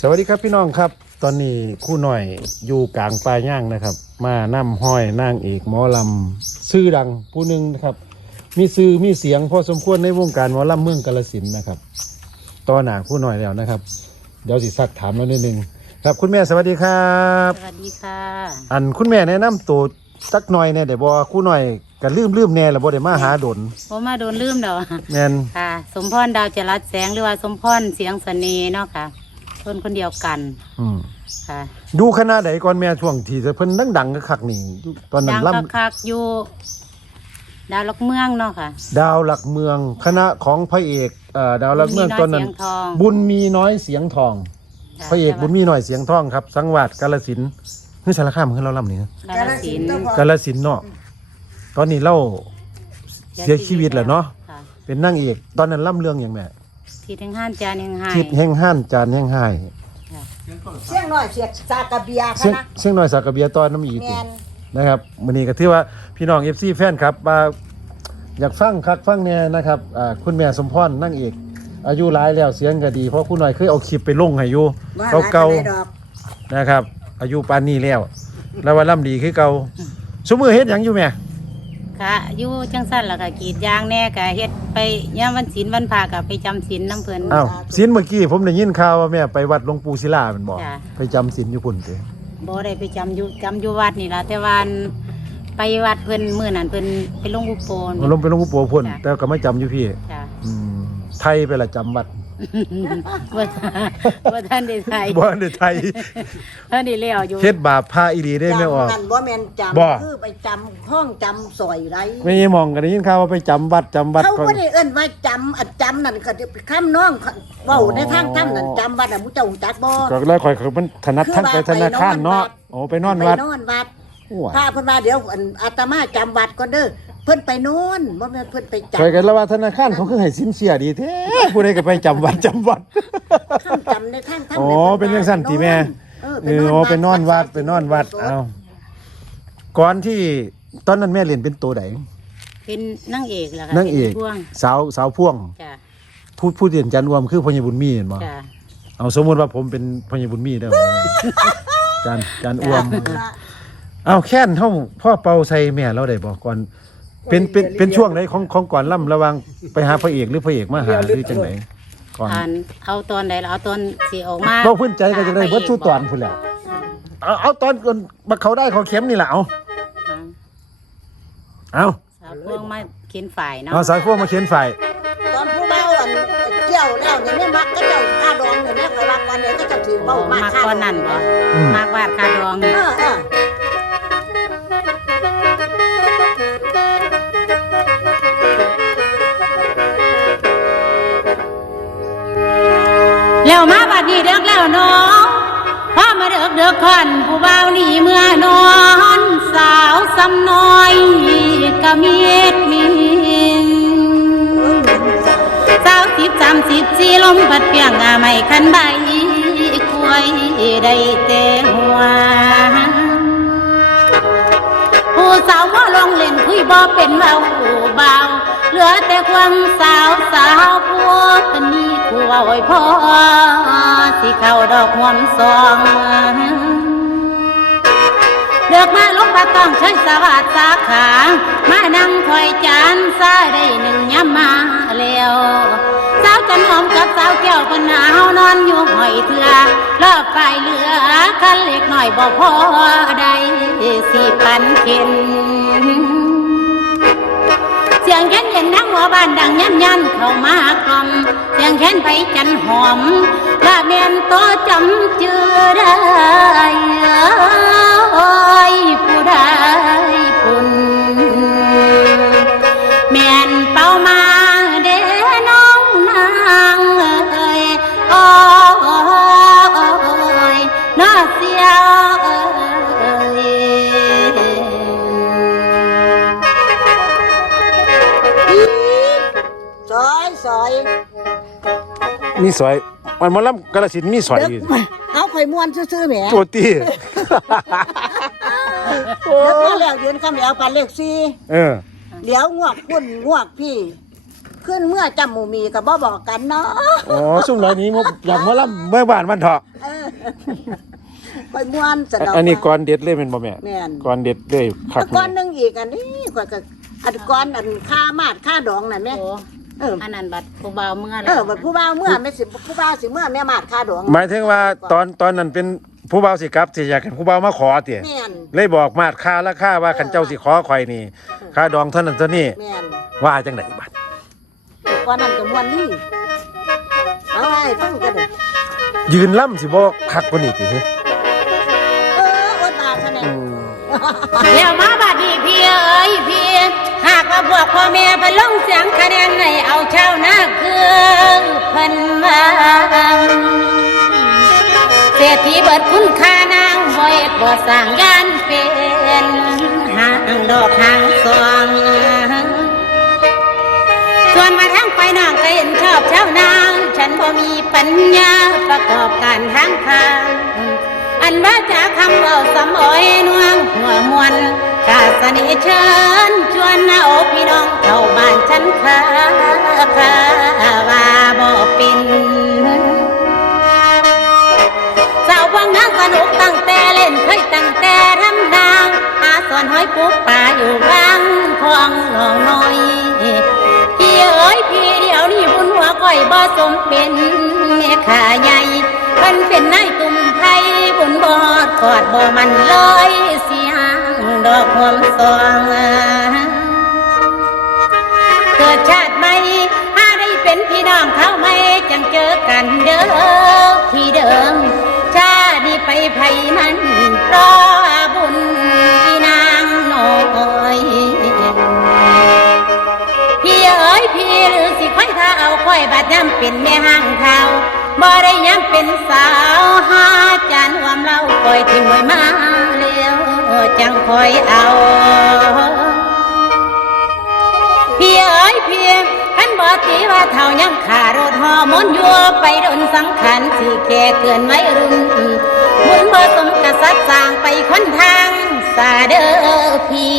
สวัสดีครับพี่น้องครับ ตอนนี้ครู่หน่อยอยู่กลางปลายย่างนะครับ มานํห้อยนางเอกหมอลำชื่อดังผู้หนึ่งนะครับ มีซื้อมีเสียงพอสมควรในวงการหมอลำเมืองกาลสินธุ์นะครับตอนหนาครู่หน่อยแล้วนะครับ เดี๋ยวสิสักถามแล้วนิดนึงครับคุณแม่สวัสดีครับ สวัสดีค่ะ อันคุณแม่แนะนำตัวสักหน่อยเนี่ยเดี๋ยวบอกครู่หน่อยก็ลืมลืมแน่แล้วบ่ได้มาหาดนผมมาโดนลืมเดอกแม่นค่ะ สมพรดาวจรัสแสงหรือว่าสมพรเสียงเสน่ห์เนาะค่ะ คนคนเดียวกันอืมค่ะดูคณะใดก่อนแม่ช่วงที่จะเพิ่นดังๆคักๆนี่ตอนนั้นยังล่ำคักๆอยู่ ดาวลักเมืองเนาะค่ะ ดาวหลักเมือง คณะของพระเอกเอ่อดาวหลักเมืองบุตอญนมีนั้นน้อยเสียงทอง บุญมีน้อยเสียงทองค่พระเอกบุญมีน้อยเสียงทองครับ สังวาดกาลสินธุ์นี่สารคามคือเราล่ำนี่นะกาลสินธุ์กาลสินธุ์เนาะตอนนี้เราเสียชีวิตแล้วเนาะค่ะเป็นนางเอกตอนนั้นล่ำเรื่องอย่างแม่ ที่ทั้งห้านจานยังไห้ทิดแห่งห้านจานแห่งหายเสียงน้อยเสียงซากระเบียเสียงค่ะนะเสียงน้อยสากกระเบียตอนน้ำอีกแมนนะครับมื้อนี้ก็ถือว่าพี่น้อง FC แฟนครับมาอยากฟังคักฟังเนี่ยนะครับอ่าคุณแม่สมพรนางเอกอายุหลายแล้วเสียงก็ดีเพราะคุณหน่อยเคยเอาคลิปไปลงให้อยู่ว่าเขาเก่าหลยปนใดดอกนะครับ อายุปานนี้แล้ว แล้วว่าล่ำดีคือเก่าสมมือเฮ็ดหยังอยู่แม่ ค่ะอยู่จังสั้นแล้วก็กรีดยางแน่ก็เฮ็ดไปย่ามวันศีลวันพาก็ไปจำศีลน้ำเพิ่นอ้าวศีลเมื่อกี้ผมได้ยินข่าวว่าแม่ไปวัดหลวงปู่ศิลาแมันบอกจ้ะ ไปจำศีลอยู่พุ่นเด้บ่ได้ไปจำอยู่จำอยู่วัดนี่ล่ะแต่ว่าอันไปวัดเพิ่นมื้อนั้นเพิ่นไปลงอุโปน ลงไปหลวงปู่โปพุ่นจ้ะ แต่ก็ไม่จำอยู่พี่จ้ะอืมไทยไปละจำวัด ว่าว่าท่านได้ไทยบ่ได้ไทยท่านได้เลี้ยวอยู่เฮ็ดบาปพาอีหลีได้ไม่ออกจำนั่นบ่แมนจบ่ำคือไปจำห้องจำซอยไรไม่ยมองกันได้ยินข่าวว่าไปจำวัดจำวัดเขาก่อนไม่ได้เอิ้นว่าจำอันจำนั่นก็ข้ามน้องเว้าในทางถ้ำนั่นจำวัดน่ะมุเจ้าหูจักบ่ก็เลยคอยเขามันถนัดทั้งไปธนาคารเนาะโอ้ไปนอนวัดไปนอนวัดโอ้พาเพิ่นมาเดี๋ยวอันอาตมาจำวัดก่อนเด้อ เพิ่นไปนอนบ่แม่นเพิ่นไปจำคอยกันแล้วว่าธนาคารเขาคือให้สินเสียดีแท้ผู้ใดก็ไปจำวัดจำวัด ข้ามจำในทางถ้ำอ๋อพิ่เป็นจังซั่นติแม่ เออเอออ๋อไปนอนวัดไปนอนวัดเอาก่อนที่ตอนนั้นแม่เรียนเป็นตัวไหนเป็นนางเอกล่ะค่ะนางเอกป็พ่วงสาวสาวพ่วงจ้ะพูดพูดเรียนจันทร์รวมคือพญบุญมีเห็นบ่จ้ะเอาสมมติว่าผมเป็นพญบุญมีได้ไหมจานจานอ้วม เอาแค่นเท่าพ่อเป่าใส่แม่เราได้บอกก่อน เป็นเป็นเป็นช่วงไหนของของก่อนล่ำระหวังไปหาพระเอกหรือพระเอกมาหาหรือจังไหนก่อนอ่านเอาตอนใดล่ะเอาตอนสิออกมาเราพื้นใจก็จะได้เบิดทุกตอนพุ่นแหละเอาเอาตอนก่อนบักเขาได้เขาเข็มนี่แหละเอาอ่าเอาสาวพวงมาเขียนฝ่ายเนาะเอาสายพวกมาเขียนฝ่ายตอนผู้เบ้าอันเกี่ยวแล้วเนี่ยเนี่ยมักก็เจ้าค่าดองเนี่ยแม่เคยว่าก่อนเนี่ยก็จะถือโอ้เบ้ามากมากค่าก้อนนั่นบ่อืมมากวาดคาดอง เออเออ เด็กแล้วน้องพอมาเด็กเด็กคอนผู้บ่าวนี่เมื่อนอนสาวซ้ำน้อยก็มีดมีสาวสิบสามสิบสี่ลมพัดเปียงงาไม่คันใบควยได้แต่หัวผู้สาวมาลองเล่นคุยบ่เป็นเบาเบา เหลือแต่ความสาวสาวพวกนี้ผู้ว่าโอยพ่อสิเข้าดอกหวมซองเลือกมาลงปาต้องใช้สวัสดสาขา มานั่งคอยจานซาได้หนึ่งยามมาแล้วสาวจันหอมกับสาวแก้วก็หนาวนอนอยู่หอยเถือรอบฝ่ายเหลือคันเล็กหน่อยบ่พอได้สิปันเข็น วบ้านดังยันยันเข้ามากล่อมเสียงแค้นไปจันหอมละเมียนโตจำเจือได้โอ้ยผู้ไดปุ่นเมียนเป้ามา มีสอยมันหมาล่ำกระสินธุ์มีสอยอยู่เอาข่อยม่วนซื่อๆแหมตัวตีแล้วก็แล้วยืนคำแล้วปันเลขสี่เออเดี๋ยวงวกพุ่นงวกพี่ ขึ้นเมื่อจำหมูมีก็บ่บอกกันเนาะอ๋อซุ่มเหล่านี้มอยากมาล่ำเมื่อบ้านมันเถาะเออค่อยม่วนสะดอกอันนี้ก่อนเด็ดเลยเป็นบ่แม่แม่น ก่อนเด็ดเลยคักแล้วก้อนหนึงอีกอันนี้ก็ก็อันก้อนอันค่ามาดค่าดองน่ะแม่โอ้ เอออันนั้นบัดผู้บ่าวเมื่อเอแล้วอบัดผู้บ่าวเมื่อแม่สิผู้บ่าวสิเมื่อแม่มาดค่าดองหมายถึงว่าตอนตอนนั้นเป็นผู้บ่าวสิกลับสิอยากให้ผู้บ่าวมาขอเตี่ยแม่นเลยบอกมาดค่าราคาว่าคันเจ้าสิขอข่อยนี่ค่าดองเท่านั้นเท่านี้แม่นว่าจังไดบัดก้อนนั้นก็ม่วนนี่เอาไว้ฟังกันเด้อยืนล่ำสิบ่คักกว่านี้ติเฮ้ยเอออดบาดซะแน่ อืมเพียวมาบัดนี้พี่เอ้ยพี่หากว่าพวกพ่อแม่ไปลงเสียงคะแนนให้เอาเช่าหน้าคือเพิ่นว่าเศรษฐีเบิดคุณค่านางบ่เอ็ดบ่สร้างยานเป็นหางดอกหางสวงส่วนมาทางไปนางก็เห็นชอบเจ้านาง ฉันบ่มีปัญญาประกอบการทางทาง อันว่าจากคำเบาสำอ้อยนวงหัวมวนกาสนิเชิญชวนนาโอพี่น้องเข้าบ้านฉันค่ะค่ะว่าบ่เป็นสาววังนางสนุกตั้งแต่เล่นเคยตั้งแต่ทำนางหาสอนห้อยปุ๊บป่าอยู่บ้างคลองหนองน้อยพี่เอ๋ยพี่เดียวนี่บุญหัวก้อยบ่สมเป็นแม่ขาใหญ่เพิ่นเป็นนายตุ่มไทย บอดกอดบ่มันเลยเสียงดอกหอมสวงเกิดชาติใหม่หาได้เป็นพี่น้องเขาไม่จังเจอกันเด้อที่เดิม ชาตินี้ไปไผมันราะบุญพี่นางน้อยพี่เอ๋ยพี่หรือสิค่อยถ้าเอาค่อยบัดย้ำเป็นแม่ห้างเท้า บ่ได้ย้ำเป็นสาวหาจานความเล่าคอยที่มวยมาเลี้ยวจังคอยเอาพี่เอ๋ยพี่ขันบ่ตีว่าเท่ายังขารถหอมนยัวไปโดนสังขารสิแก่เกินไม่รุ่นบุญบ่สมกษัตริย์สร้างไปคนทางสาเด้อพี่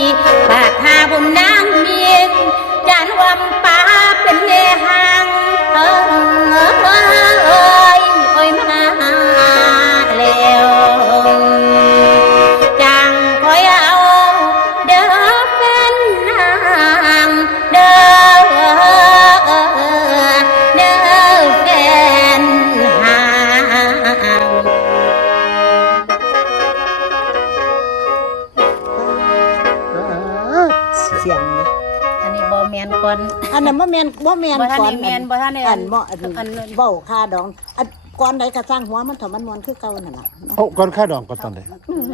ปากหาบุญนางเมียงจานวำป่าเป็นเมหางเอ้ย แม่นบ่แม่นบ่ทันก่อได้นแม่นบ่ทันได้อันบ่อันอันเว้าค่าดองอันก่อนใดก็สร้างหัวมันเถอะมันมวนคือเก่านั่นล่ะเอาก่อนค่าดองก่อนตอนใด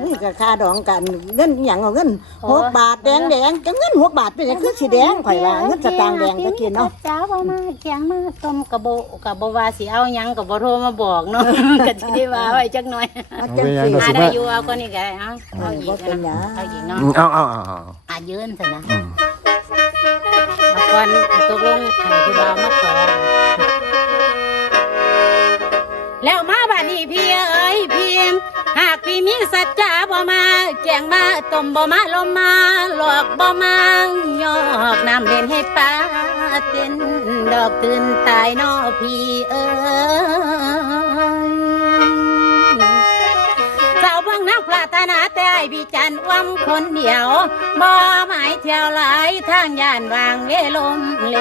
นี่ก็ค่าดองกันเงินหยังเอาเงินหกบาทแดงแดงๆจังเงินหกบาทเป็นหยังคือสีแดงข่อยว่าเงินสตางค์แดงตะกี้เนาะจ้าบ่มาแกงมาต้มกะบ่กะบ่ว่าสิเอาหยังกะบ่โทรมาบอกเนาะ ก็สิได้ว่าไว้จักหน่อยมันจังสิหาได้อยู่เอาก็นี่ก็ได้เอาเอาอีกบ่เป็นหยังเอาอีกเนาะอืมเอาเอาเอาเอาอายืนซะนะอืม เอาก่อนตกลงให้ผู้บ่าวมาขอแล้วมาบัดนี้พี่เอ้ยพี่หากพี่มีสัจจะบ่มาแจงมาต้มบ่มาลมมาหลอกบ่มายอกน้ำเล่นให้ป้าเต้นดอกตื่นตายนอพี่เอ้ย นักปรานาแต่ไอ้พี่จันว่ำคนเดียวบ่หมายเที่ยวหลายทางย่านวางเวลมเล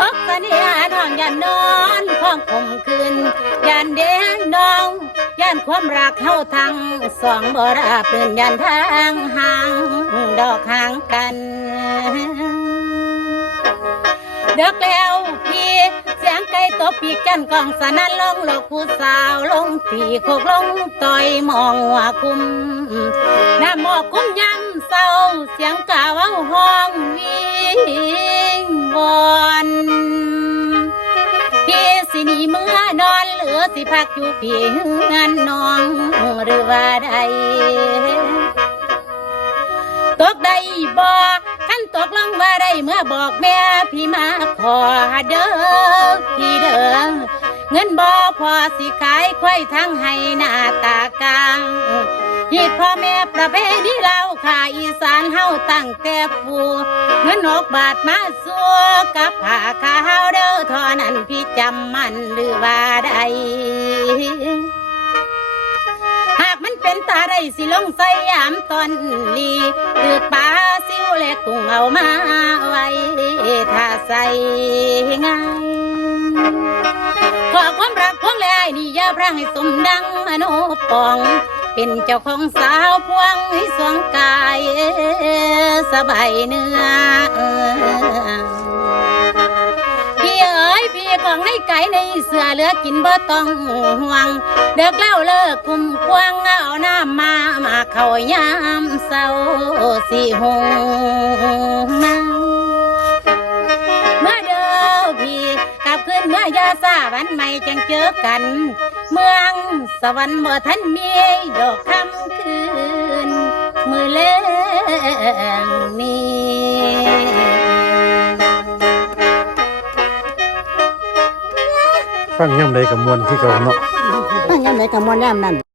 อกกะเนียน้องย่านนอนของคมคืนย่านเด้งดองย่านความรักเฮาทั้งสองบ่ราบรื่นย่านทางห่างดอกห่างกันเด็กแล้วพี่ สียงไก่ตบปีกกันกองสนั่นลงโลอกผู้สาวลงตีโคกลงต่อยมองหัวคุ้มน้ำหมอกคุ้มยำเศร้าเสียงกาว้าห้องวิงวอนพี่สิหนีเมื่อนอนเหลือสิพักอยู่เพียงงานน้องหรือว่าใดตกได้บ่ันตกลงว่าได้เมื่อบอกแม่พี่มาขอเด้อพี่เด้อเงินบ่พอสิขายค่อยทั้งให้หน้าตากลางฮีดพ่อแม่ประเพณีเราขาอีสานเฮาตั้งแต่ปูเงินหกบาทมาสัวกับผ้าขาวเด้อทอนั้นพี่จำมันหรือว่าใดหากมั นตาได้สิลงใส่ยามตอนลีตือปลาซิวและกุ้งเอามาไว้ถ้าใส่ง่ายขอความรักพวงแลยนี่ย่าพระให้สมดังอโนปอง เป็นเจ้าของสาวพวงให้สวงกายสบายเนื้อ ของในไก่ในเสือเหลือกินบ่ต้องห่วง เด็กเล่าเลิกคุมควางเอาน้ำมามาเข้ายามเศร้าสิหงนาเมื่อเดิมพี่กลับขึ้นเมื่อยาซาวันใหม่จังเจอกัน เมืองสวรรค์บ่ทันมีดอกคำคืนมือเล่งนี้ ฟังย่ำใดกับมวลคือเก่าเนาะนั่นยังไงกับมวนยามนั้น